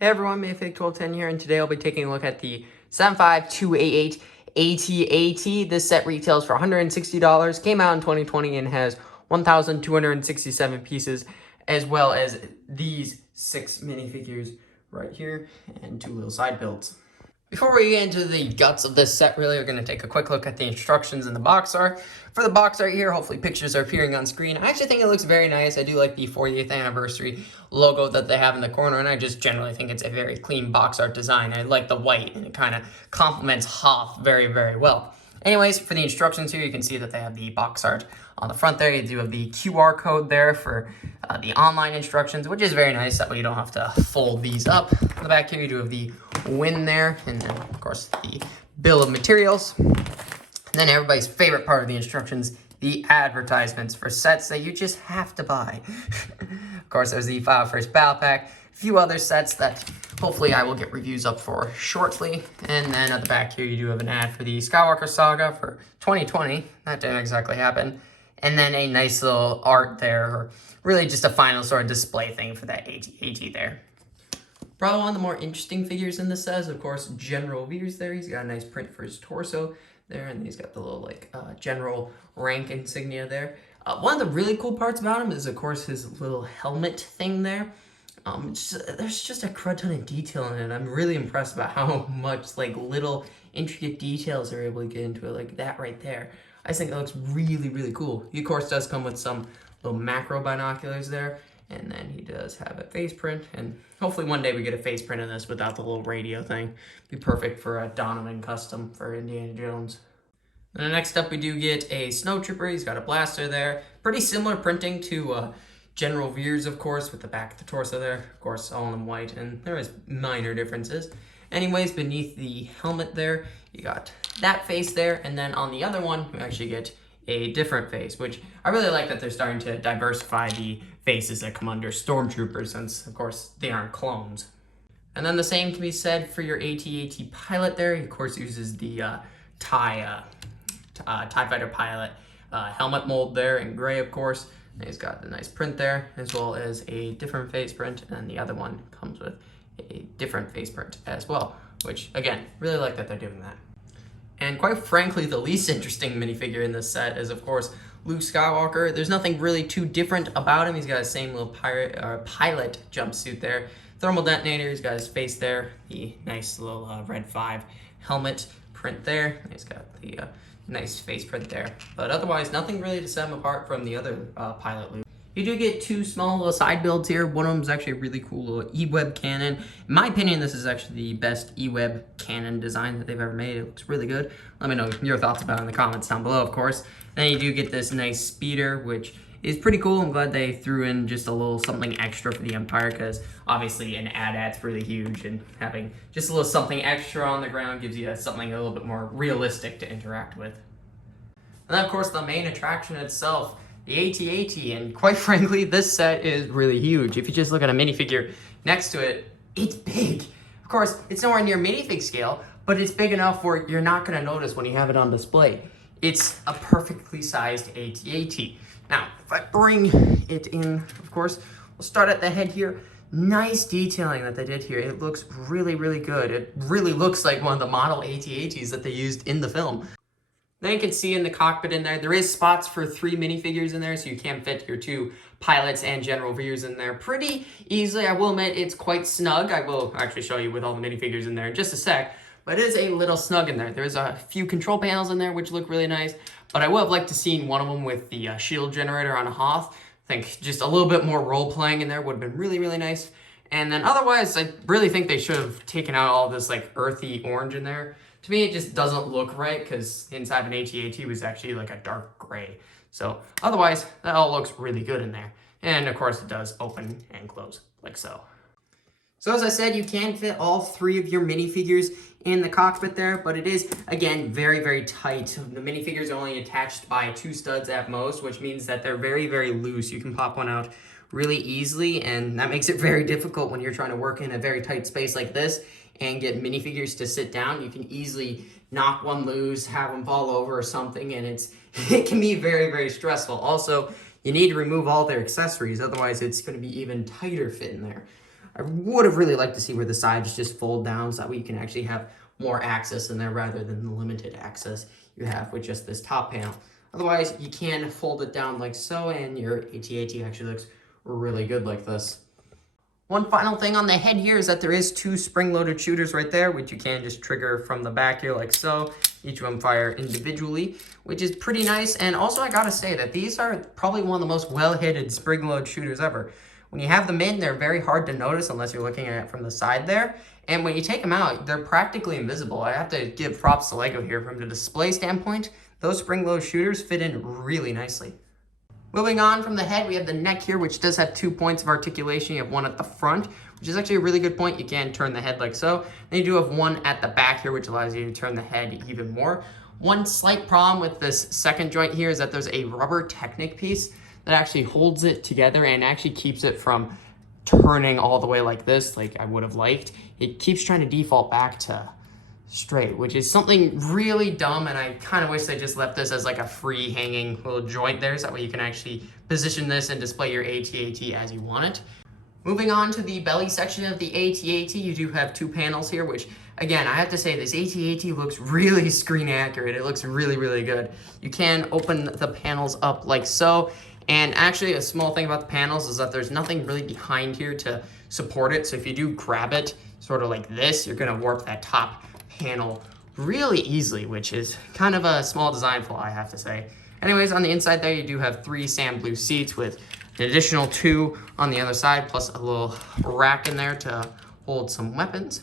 Hey everyone, Mayfig1210 here, and today I'll be taking a look at the 75288 AT-AT. This set retails for $160, came out in 2020, and has 1,267 pieces, as well as these 6 minifigures right here, and 2 little side builds. Before we get into the guts of this set, really, we're going to take a quick look at the instructions in the box art. For the box art here, hopefully pictures are appearing on screen. I actually think it looks very nice. I do like the 40th anniversary logo that they have in the corner, and I just generally think it's a very clean box art design. I like the white, and it kind of complements Hoth very, very well. Anyways, for the instructions here, you can see that they have the box art on the front there. You do have the QR code there for the online instructions, which is very nice. That way you don't have to fold these up. On the back here, you do have the win there, and then, of course, the bill of materials. And then everybody's favorite part of the instructions, the advertisements for sets that you just have to buy. Of course, there's the File First Battle Pack, a few other sets that hopefully I will get reviews up for shortly. And then at the back here, you do have an ad for the Skywalker Saga for 2020. That didn't exactly happen. And then a nice little art there, or really just a final sort of display thing for that AT-AT there. Probably one of the more interesting figures in this set is, of course, General Veers there. He's got a nice print for his torso there, and he's got the little, like, general rank insignia there. One of the really cool parts about him is, of course, his little helmet thing there. There's just a crud ton of detail in it. I'm really impressed about how much, like, little intricate details they're able to get into it, like that right there. I just think it looks really, really cool. He, of course, does come with some little macro binoculars there, and then he does have a face print, and hopefully one day we get a face print in this without the little radio thing. Be perfect for a Donovan custom for Indiana Jones. And then next up, we do get a Snowtrooper. He's got a blaster there. Pretty similar printing to General Veers, of course, with the back of the torso there. Of course, all in white, and there is minor differences. Anyways, beneath the helmet there, you got that face there, and then on the other one, we actually get a different face, which I really like that they're starting to diversify the faces that come under Stormtroopers, since, of course, they aren't clones. And then the same can be said for your AT-AT pilot there. He, of course, uses the TIE Fighter pilot helmet mold there in gray, of course. And he's got the nice print there, as well as a different face print, and the other one comes with a different face print as well, which, again, really like that they're doing that. And quite frankly, the least interesting minifigure in this set is, of course, Luke Skywalker. There's nothing really too different about him. He's got the same little pilot jumpsuit there. Thermal detonator, he's got his face there. The nice little Red 5 helmet print there. He's got the nice face print there. But otherwise, nothing really to set him apart from the other pilot Luke. You do get 2 small little side builds here. One of them is actually a really cool little E-Web cannon. In my opinion, this is actually the best E-Web cannon design that they've ever made. It looks really good. Let me know your thoughts about it in the comments down below, of course. Then you do get this nice speeder, which is pretty cool. I'm glad they threw in just a little something extra for the Empire, because obviously an AT-AT's really huge, and having just a little something extra on the ground gives you something a little bit more realistic to interact with. And then, of course, the main attraction itself, the AT-AT, and quite frankly, this set is really huge. If you just look at a minifigure next to it, it's big. Of course, it's nowhere near minifig scale, but it's big enough where you're not gonna notice when you have it on display. It's a perfectly sized AT-AT. Now, if I bring it in, of course, we'll start at the head here. Nice detailing that they did here. It looks really, really good. It really looks like one of the model AT-ATs that they used in the film. Then you can see in the cockpit in there is spots for 3 minifigures in there, so you can fit your 2 pilots and General Veers in there pretty easily. I will admit it's quite snug. I will actually show you with all the minifigures in there in just a sec, but it is a little snug in there. There's a few control panels in there which look really nice, but I would have liked to seen one of them with the shield generator on a Hoth. I think just a little bit more role-playing in there would have been really, really nice. And then otherwise, I really think they should have taken out all this like earthy orange in there. To me, it just doesn't look right, because inside an AT-AT was actually like a dark gray. So otherwise, that all looks really good in there. And of course, it does open and close like so. So as I said, you can fit all 3 of your minifigures in the cockpit there, but it is, again, very, very tight. The minifigures are only attached by 2 studs at most, which means that they're very, very loose. You can pop one out really easily, and that makes it very difficult when you're trying to work in a very tight space like this and get minifigures to sit down. You can easily knock one loose, have them fall over or something, and it can be very, very stressful. Also, you need to remove all their accessories, otherwise it's going to be even tighter fit in there. I would have really liked to see where the sides just fold down so that way you can actually have more access in there rather than the limited access you have with just this top panel. Otherwise, you can fold it down like so, and your AT-AT actually looks really good like this. One final thing on the head here is that there is 2 spring-loaded shooters right there, which you can just trigger from the back here like so. Each of them fire individually, which is pretty nice. And also, I gotta say that these are probably one of the most well-hidden spring-load shooters ever. When you have them in, they're very hard to notice unless you're looking at it from the side there. And when you take them out, they're practically invisible. I have to give props to LEGO here. From the display standpoint, those spring-load shooters fit in really nicely. Moving on from the head, we have the neck here, which does have 2 points of articulation. You have one at the front, which is actually a really good point. You can turn the head like so. Then you do have one at the back here, which allows you to turn the head even more. One slight problem with this second joint here is that there's a rubber Technic piece that actually holds it together and actually keeps it from turning all the way like this, like I would have liked. It keeps trying to default back to straight, which is something really dumb, and I kind of wish they just left this as like a free hanging little joint there, so that way you can actually position this and display your AT-AT as you want it. Moving on to the belly section of the AT-AT, you do have 2 panels here, which again, I have to say this AT-AT looks really screen accurate. It looks really, really good. You can open the panels up like so, and actually a small thing about the panels is that there's nothing really behind here to support it, so if you do grab it sort of like this, you're gonna warp that top panel really easily, which is kind of a small design flaw, I have to say. Anyways, on the inside there, you do have 3 sand blue seats with an additional 2 on the other side, plus a little rack in there to hold some weapons.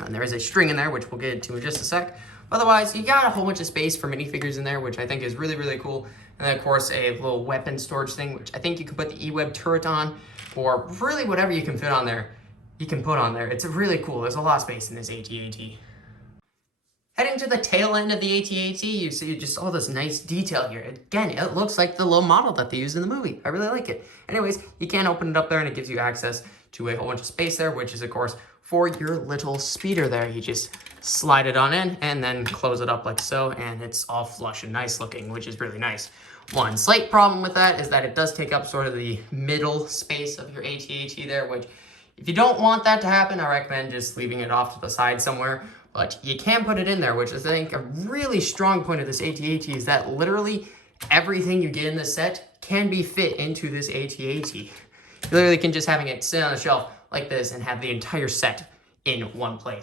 And there is a string in there, which we'll get into in just a sec. Otherwise, you got a whole bunch of space for minifigures in there, which I think is really, really cool. And then, of course, a little weapon storage thing, which I think you can put the E-Web turret on, or really whatever you can fit on there, you can put on there. It's really cool. There's a lot of space in this AT-AT. Heading to the tail end of the AT-AT, you see just all this nice detail here. Again, it looks like the little model that they used in the movie. I really like it. Anyways, you can open it up there and it gives you access to a whole bunch of space there, which is, of course, for your little speeder there. You just slide it on in and then close it up like so, and it's all flush and nice looking, which is really nice. One slight problem with that is that it does take up sort of the middle space of your AT-AT there, which if you don't want that to happen, I recommend just leaving it off to the side somewhere. But you can put it in there, which is, I think, a really strong point of this AT-AT is that literally everything you get in this set can be fit into this AT-AT. You literally can just having it sit on the shelf like this and have the entire set in one place.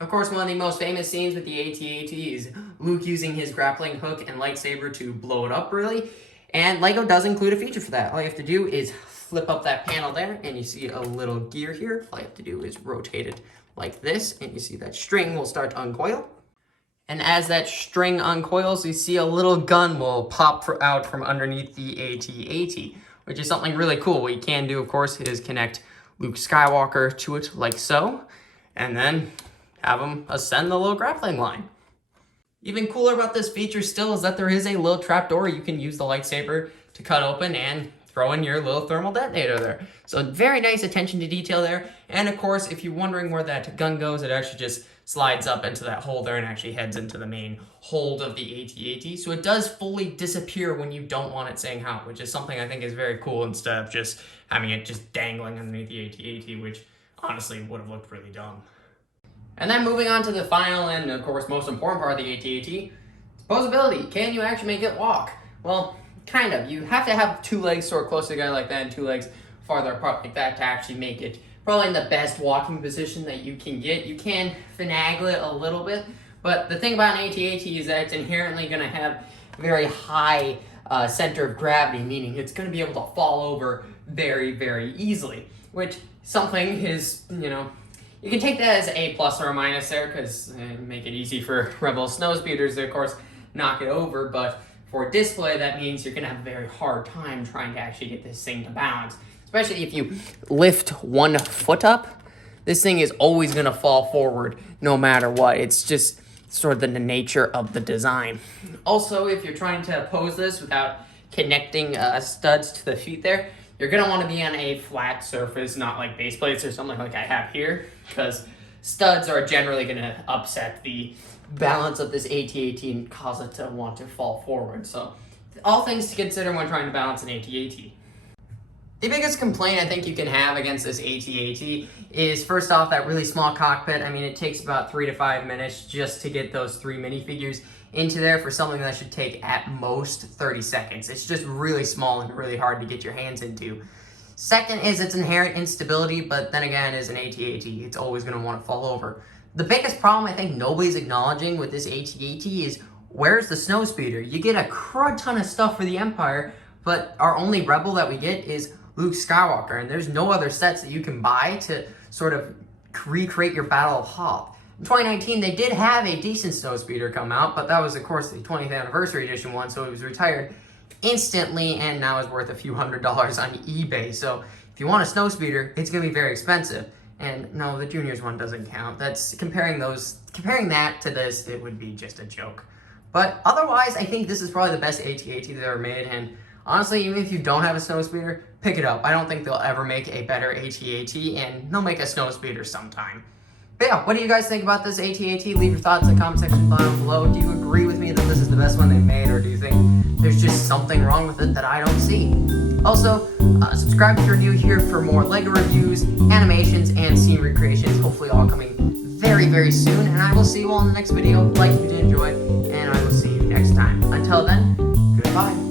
Of course, one of the most famous scenes with the AT-AT is Luke using his grappling hook and lightsaber to blow it up, really. And LEGO does include a feature for that. All you have to do is flip up that panel there, and you see a little gear here. All you have to do is rotate it like this, and you see that string will start to uncoil. And as that string uncoils, you see a little gun will pop out from underneath the AT-AT, which is something really cool. What you can do, of course, is connect Luke Skywalker to it like so, and then have him ascend the little grappling line. Even cooler about this feature still is that there is a little trapdoor you can use the lightsaber to cut open and throw in your little thermal detonator there. So very nice attention to detail there. And of course, if you're wondering where that gun goes, it actually just slides up into that hole there and actually heads into the main hold of the AT-AT. So it does fully disappear when you don't want it saying how, which is something I think is very cool instead of just having it just dangling underneath the AT-AT, which honestly would have looked really dumb. And then moving on to the final and, of course, most important part of the AT-AT, posability. Can you actually make it walk? Well, kind of. You have to have 2 legs sort of close together like that and 2 legs farther apart like that to actually make it probably in the best walking position that you can get. You can finagle it a little bit, but the thing about an AT-AT is that it's inherently going to have very high center of gravity, meaning it's going to be able to fall over very, very easily, which something is, you know, you can take that as a plus or a minus there because make it easy for Rebel snowspeeders to, of course, knock it over, but for display, that means you're going to have a very hard time trying to actually get this thing to balance. Especially if you lift 1 foot up, this thing is always going to fall forward no matter what. It's just sort of the nature of the design. Also, if you're trying to pose this without connecting studs to the feet there, you're going to want to be on a flat surface, not like base plates or something like I have here, because studs are generally going to upset the balance of this AT-AT and cause it to want to fall forward. So all things to consider when trying to balance an AT-AT. The biggest complaint I think you can have against this AT-AT is, first off, that really small cockpit. I mean, it takes about 3 to 5 minutes just to get those 3 minifigures into there for something that should take at most 30 seconds. It's just really small and really hard to get your hands into. Second is its inherent instability, but then again, as an AT-AT, it's always going to want to fall over. The biggest problem I think nobody's acknowledging with this AT-AT is, where's the snowspeeder? You get a crud ton of stuff for the Empire, but our only rebel that we get is Luke Skywalker, and there's no other sets that you can buy to sort of recreate your Battle of Hoth. In 2019, they did have a decent snowspeeder come out, but that was, of course, the 20th anniversary edition one, so it was retired instantly and now is worth a few $100s on eBay. So if you want a snowspeeder, it's going to be very expensive. And no, the juniors one doesn't count. That's comparing that to this, it would be just a joke. But otherwise, I think this is probably the best AT-AT they've ever made, and honestly, even if you don't have a snowspeeder, pick it up. I don't think they'll ever make a better AT-AT, and they'll make a snowspeeder sometime. But yeah, what do you guys think about this AT-AT? Leave your thoughts in the comment section down below. Do you agree with me that this is the best one they've made, or do you think there's just something wrong with it that I don't see? Also, subscribe if you're new here for more LEGO reviews, animations, and scene recreations, hopefully all coming very, very soon. And I will see you all in the next video. Like if you did enjoy, and I will see you next time. Until then, goodbye.